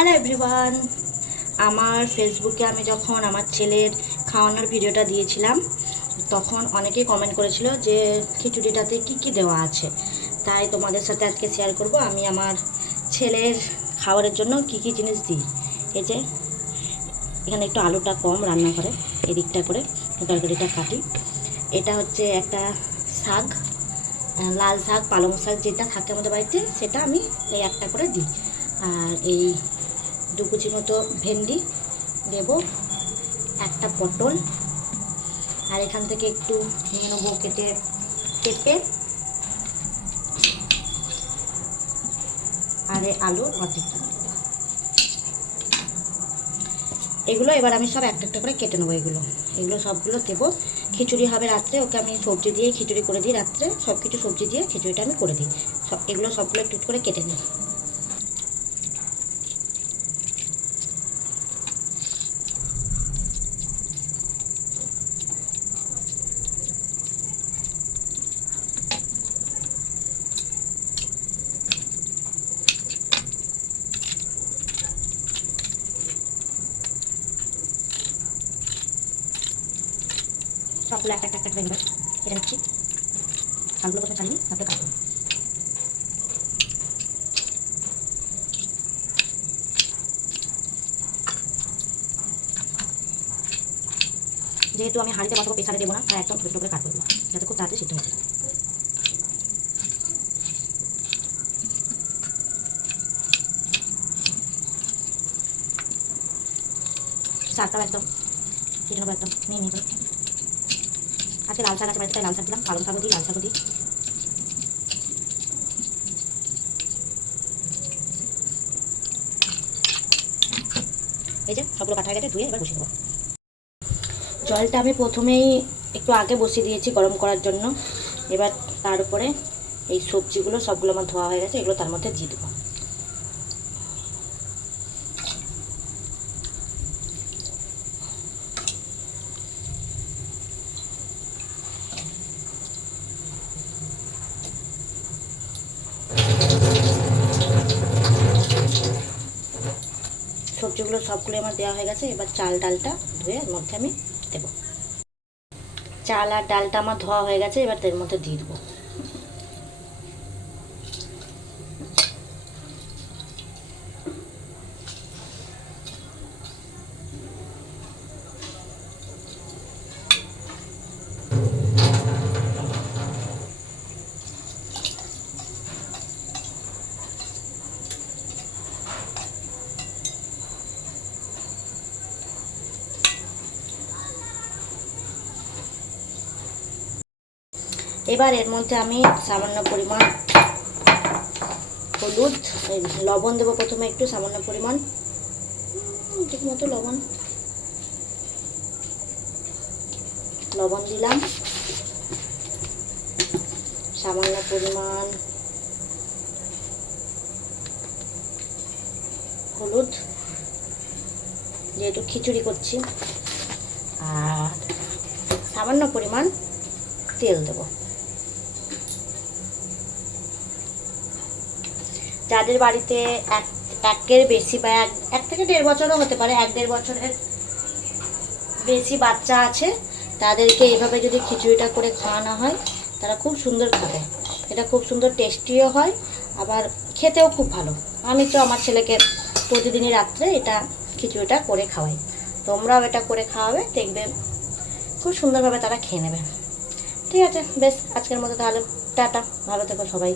Hello everyone, আমার ফেসবুকে আমি যখন আমার ছেলের খাওয়ানোর ভিডিওটা দিয়েছিলাম তখন অনেকেই কমেন্ট করেছিল যে খিচুড়িটাতে কি কি দেওয়া আছে। তাই তোমাদের সাথে আজকে শেয়ার করব আমি আমার ছেলের খাবারের জন্য কি কি জিনিস দিই। এই যে এখানে একটু আলুটা কম রান্না করে এদিকটা করে তরকারিটা কাটি। এটা হচ্ছে একটা শাক, লাল শাক, পালং শাক যেটা থাকে আমাদের বাড়িতে সেটা আমি এই একটা করে দিই। আর এই দু কুচি মতো ভেন্ডি দেব, একটা পটল, আর এখান থেকে একটু নিয়ে নেবো কেটে পেঁপে, আর আলু অর্ধেকটা। এগুলো এবার আমি সব একটা একটা করে কেটে নেবো। এগুলো সবগুলো দেবো। খিচুড়ি হবে রাত্রে, ওকে আমি সবজি দিয়ে খিচুড়ি করে দিই রাত্রে, সব কিছু সবজি দিয়ে খিচুড়িটা আমি করে দিই। এগুলো সবগুলো একটু করে কেটে নিই। সবগুলো একটা একটা করে এবার কেটে নিচ্ছি। শাকগুলো প্রথমে ছাড়িয়ে তারপরে কাটবো। যেহেতু আমি হাঁড়িতে বসাবো, প্রেসারে দেবো না, তাই একদম ছোটো ছোটো করে কাটবো যাতে খুব তাড়াতাড়ি সিদ্ধ হয়ে যায়। শাকটাও একদম কেটে নেবো, একদম মিহি করে। আজকে লাল শাক আছে বাড়িতে, তাই লাল শাক দিলাম, পালং শাকও দিই, লাল শাকও দিই। এই যে সবগুলো কাটা হয়ে গেছে, ধুয়ে এবার বসিয়ে দেবো। জলটা আমি প্রথমেই একটু আগে বসিয়ে দিয়েছি গরম করার জন্য। এবার তার উপরে এই সবজিগুলো সবগুলো আমার ধোয়া হয়ে গেছে, এগুলো তার মধ্যে দিয়ে দেবো। সবজিগুলো সবগুলো আমার দেওয়া হয়ে গেছে। এবার চাল ডালটা ধুয়ে এর মধ্যে আমি দেবো। চাল আর ডালটা আমার ধোয়া হয়ে গেছে, এবার এর মধ্যে দিয়ে দেবো। এবার এর মধ্যে আমি সামান্য পরিমাণ হলুদ, লবণ দেবো প্রথমে, একটু সামান্য পরিমাণ, ঠিক মতো লবণ দিলাম, সামান্য পরিমাণ হলুদ যেহেতু খিচুড়ি করছি, আর সামান্য পরিমাণ তেল দেবো। যাদের বাড়িতে একের বেশি বা এক থেকে 1.5 বছরও হতে পারে, 1-1.5 বছরের বেশি বাচ্চা আছে, তাদেরকে এইভাবে যদি খিচুড়িটা করে খাওয়ানো হয় তারা খুব সুন্দর খাবে। এটা খুব সুন্দর টেস্টিও হয়, আবার খেতেও খুব ভালো। আমি তো আমার ছেলেকে প্রতিদিনই রাত্রে এটা খিচুড়িটা করে খাওয়াই। তোমরাও এটা করে খাওয়াবে, দেখবে খুব সুন্দরভাবে তারা খেয়ে নেবে। ঠিক আছে, বেশ, আজকের মতো তাহলে টাটা, ভালো থেকো সবাই।